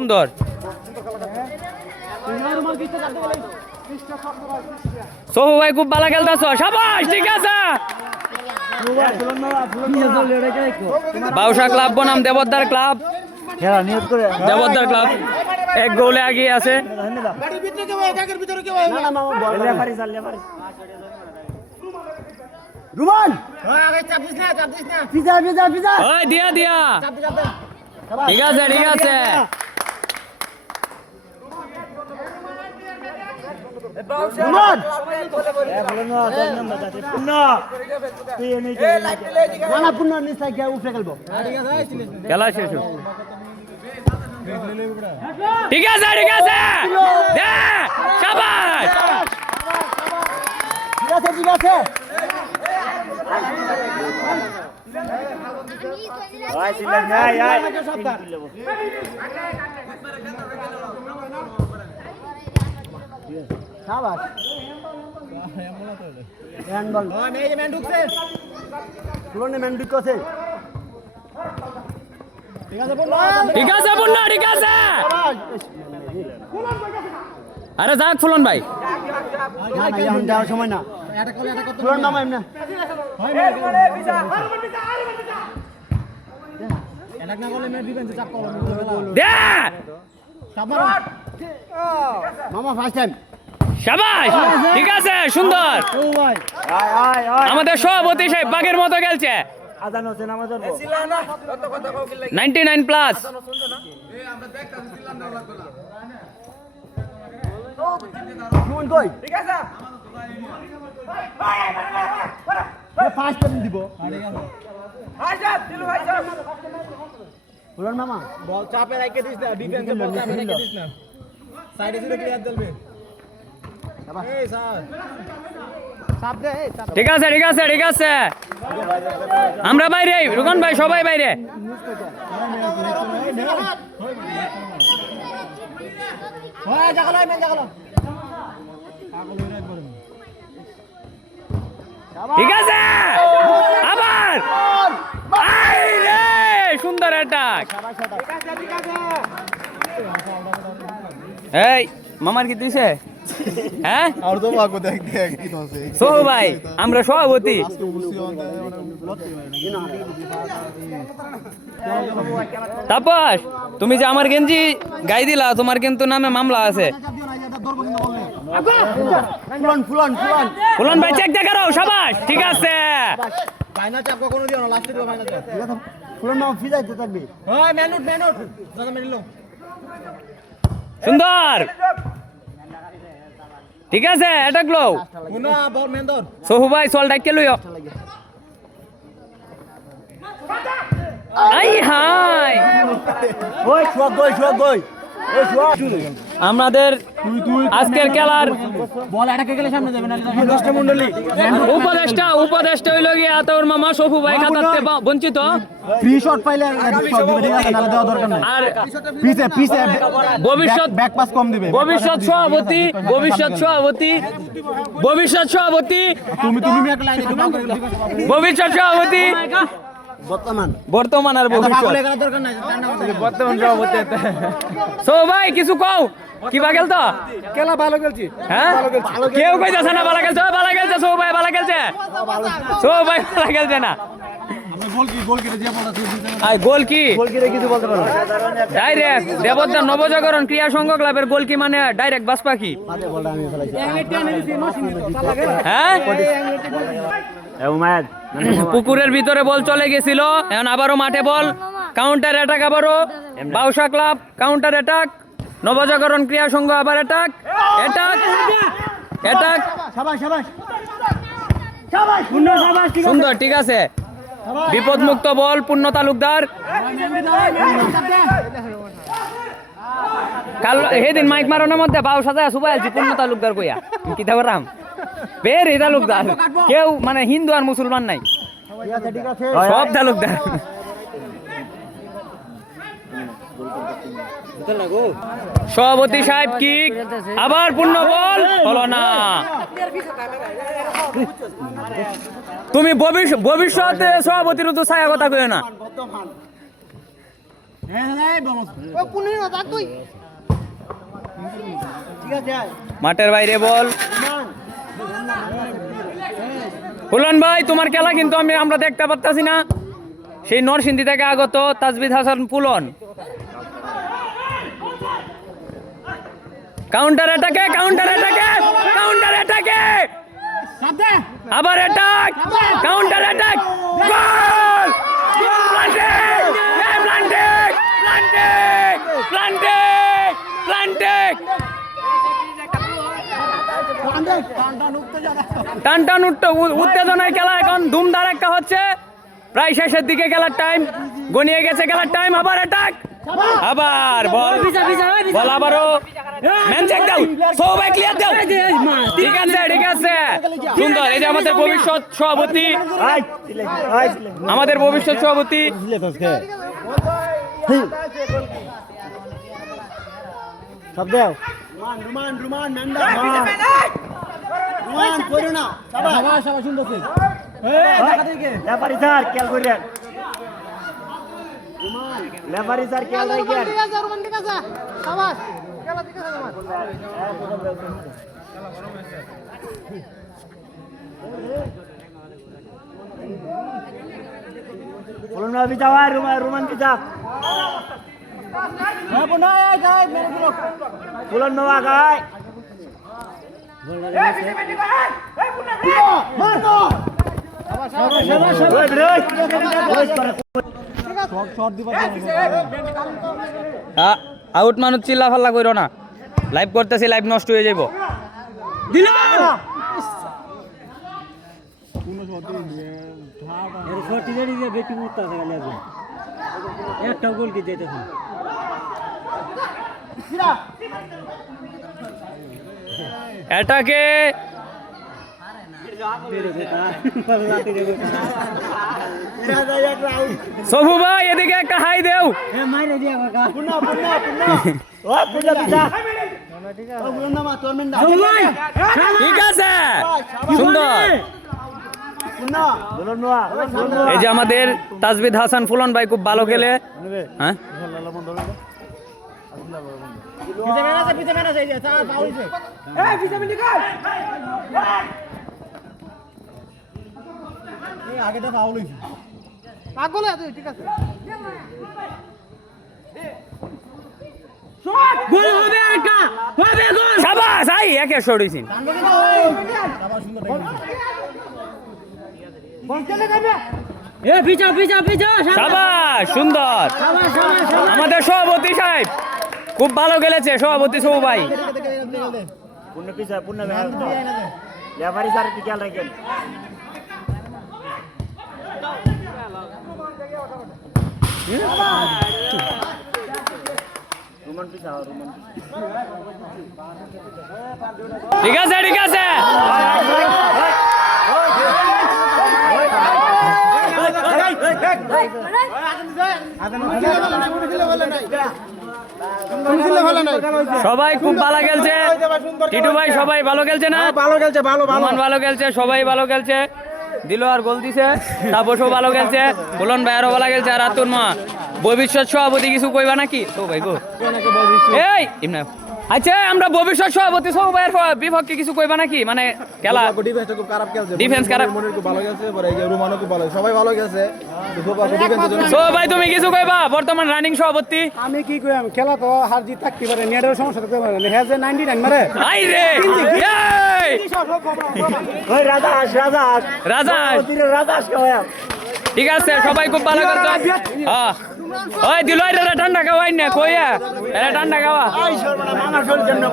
সুন্দর। সোহু ভাই খুব ভালো খেলতেছ, শাবাশ, ঠিক আছে। বাউসা ক্লাব বনাম দেবদার ক্লাব, দেবদার ক্লাব 1 গোলে এগিয়ে আছে। দিয়া দিয়া, ঠিক আছে ঠিক আছে। খেলা শেষ, ঠিক আছে ঠিক আছে, শাবাশ। ঠিক আছে শাবাশ। হ্যান্ডবল ম্যান ঢুকছে, পুরনো ম্যান ঢুকছে, ঠিক আছে ঠিক আছে বুন্না, ঠিক আছে। আরে যাক ফুলন ভাই, এখন দেওয়ার সময় না, ফুলন মামা এমনি মামা ফার্স্ট টাইম, শাবাশ, ঠিক আছে, সুন্দর। আমাদের সভাপতি সাহেব বাঘের মতো খেলছে, 99 প্লাস। ফার্স্ট টাইম দিব ফুলন মামা, বল চাপে রাখে দিস না, ডিফেন্সে বল চাপে রাখে দিস না, সাইডে সাইডে ক্লিয়ার চলবে। এই স্যার চাপ দে, এই চাপ। ঠিক আছে ঠিক আছে ঠিক আছে, আমরা বাইরে, রুকন ভাই সবাই বাইরে। হয় জাগালো, মেন জাগালো। ঠিক আছে, আবার আইরে, সুন্দর অ্যাটাক। এই মামার কি দিছে? হ্যাঁ আর তো ভাগ্য দেখ দেখ কি হচ্ছে সোহু ভাই, আমরা সভাপতি। তাপস, তুমি যে আমার গেঞ্জি গাই দিলা, তোমার কিন্তু নামে মামলা আছে। ফুলন ফুলন ফুলন ফুলন ভাই চেক দেখাও, শাবাশ, ঠিক আছে। ফাইনাল চাপ কোনো দিও না, লাস্টে দিও ফাইনাল চাপ। ফুলন মামা ফিজাইতে থাকবে। হয় ম্যানুট দাদা মেরিলো। সুন্দর, ঠিক আছে, অ্যাটাক লো। মুনা বল মেন্দর। সোহু ভাই চল ডাইকে লইও। আই হাই, ওই শুয়াক গই শুয়াক গই, ওই শুয়াক আমাদের আজকের খেলার বল আটাকে গেলে সামনে যাবে না, দশটা মণ্ডলী উপদেষ্টা হইল গিয়া তোর মামা সফু ভাই খাতাতে বঞ্চিত। ফ্রি শট পাইলে শট দিবে, ঠিক আছে, নালে দেওয়া দরকার নাই। আর পিছে পিছে ভবিষ্যৎ ব্যাক পাস কম দিবে। ভবিষ্যৎ সভাপতি তুমি একটা লাইনে ভবিষ্যৎ সভাপতি, বর্তমান আর ভবিষ্যৎ দরকার নাই, বর্তমান সভাপতি। সো ভাই কিছু কও, কি বা খেলতো? খেলা ভালো খেলছি। হ্যাঁ, কেউ কইতাছে না ভালো খেলছে, ভালো খেলছে সো ভাই, ভালো খেলছে সো ভাই, ভালো খেলছে না। আমরা গোল কি দিয়ে বলতা তুই আই গোল কি কিছু বলতে পারো না। ডাইরেক্ট দেবদার নবজাগরণ ক্রিয়া সংঘ ক্লাবের গোল কি মানে ডাইরেক্ট বাস পাখি। হ্যাঁ, পুকুরের ভিতরে বল চলে গেছিল, এখন আবারও মাঠে বল, কাউন্টার অ্যাটাক, আবারও বাউসা ক্লাব কাউন্টার অ্যাটাক, নবজাগরণ ক্রিয়া সংঘ আবার অ্যাটাক অ্যাটাক অ্যাটাক। শাবাশ শাবাশ সুন্দর, ঠিক আছে, বিপদমুক্ত বল পূর্ণ তালুকদার। কাল সেদিন মাইক মারানোর মধ্যে বাউ সাজা সুবাই আলছি পূর্ণ তালুকদার কইয়া, কি থাকরাম বের এই তালুকদার, কেউ মানে হিন্দু আর মুসলমান নাই, ঠিক আছে ঠিক আছে। সব তালুকদার। সভাপতি সাহেব কিক, আবার পূর্ণ বল হলো না। তুমি ভবিষ্যতে সভাপতির তো ছায়া কথা কইও না। মাঠের বাইরে বল। ফুলন ভাই তোমার খেলা কিন্তু আমরা দেখতে পারতাছি না। সেই নরসিংদী থেকে আগত তাজবিদ Hasan Phoolan. Counter অ্যাটাকে, counter অ্যাটাকে, counter অ্যাটাকে, আবার অ্যাটাক, কাউন্টার অ্যাটাক, গোল! প্লান্টেক! প্লান্টেক! প্লান্টেক! প্লান্টেক! প্লান্টেক! টান টান উত্তেজনায় খেলা এখন ধুমধার একটা হচ্ছে। প্রায় শেষের দিকে খেলার টাইম গনিয়ে গেছে, খেলার টাইম। আবার অ্যাটাক, আবার বল, বল আবারও ম্যান চেক দাও, সবাই ক্লিয়ার দাও। ঠিক আছে, ঠিক আছে, সুন্দর। এই যে আমাদের ভবিষ্যৎ সভাপতি, আমাদের ভবিষ্যৎ সভাপতি সব দাও। রুমান রুমান মেন্ডা রুমান কইরো না। শাবাশ শাবাশ সুন্দর আছে। দেখা দিকে লেফারি স্যার খেয়াল করেন। রুমান লেফারি স্যার খেয়াল রাখেন। ঠিক আছে রুমান, ঠিক আছে, শাবাশ। খেলা ঠিক আছে রুমান। বলুন না বিজা ভাই, রুমান রুমান বিজা। হ্যাঁ বোনা যাই মেরে দিল। বলুন না গায়। আউট মানুষ চিল্লা ফাল্লা করো না, লাইভ করতেছি, লাইভ নষ্ট হয়ে যাবো। একটা গোল কি যেতে এটাকে সবু ভাই এদিকে একটা হাই দেও। ঠিক আছে, সুন্দর। এই যে আমাদের তাজবিদ হাসান ফুলন ভাই খুব ভালো খেলে। হ্যাঁ আগে তো ফাউল হইছে। পাগল আছে, ঠিক আছে। গোল হবে, একটা হবে গোল। শাবাশ, আই একে সরিছিন। আবার সুন্দর দেখি। বল চলে যাবে। এ পিছা পিছা পিছা। শাবাশ, সুন্দর। শাবাশ শাবাশ শাবাশ। আমাদের সভাপতি সাহেব খুব ভালো খেলেছে, সভাপতি সবু ভাই। পূর্ণ পিছা পূর্ণ লেফারি স্যার কি খেয়াল রাখেন। ঠিক আছে, ঠিক আছে। সবাই খুব ভালো খেলছে, টিটু ভাই সবাই ভালো খেলছে না? ভালো খেলছে, ভালো ভালো ভালো খেলছে, সবাই ভালো খেলছে। দিল আর গোল দিছে, তাপসও ভালো খেলছে, ফুলন ভাই আরো ভালো খেলছে। আর আতুর মা ভবিষ্যৎ সভাপতি কিছু কইবা নাকি? তো ভাই গো এই ইমনা, আচ্ছা আমরা ভবিষ্যৎ সভাপতি সব ভাইয়ের বিপক্ষে কিছু কইবা নাকি? মানে খেলা ডিফেন্সটা খুব খারাপ খেলছে, ডিফেন্স খারাপ, মনের খুব ভালো খেলছে, পরে এই যে রুমানও খুব ভালো, সবাই ভালো খেলছে। ডিফেন্সের জন্য সো ভাই তুমি কিছু কইবা? বর্তমান রানিং সভাপতি। আমি কি কই, আমি খেলা তো হার জিত থাকতে পারে, নেটের সমস্যা থাকতে পারে। হেজে 99 মারে আই রে এই ওই রাজাস রাজাস রাজাস, রাজাস কয়। ঠিক আছে, সবাই খুব ভালো খেলছে। হ্যাঁ ওই দিল ঠান্ডা খাওয়াই না কইয়া, এটা ঠান্ডা খাওয়া। আমার শরীর জন্য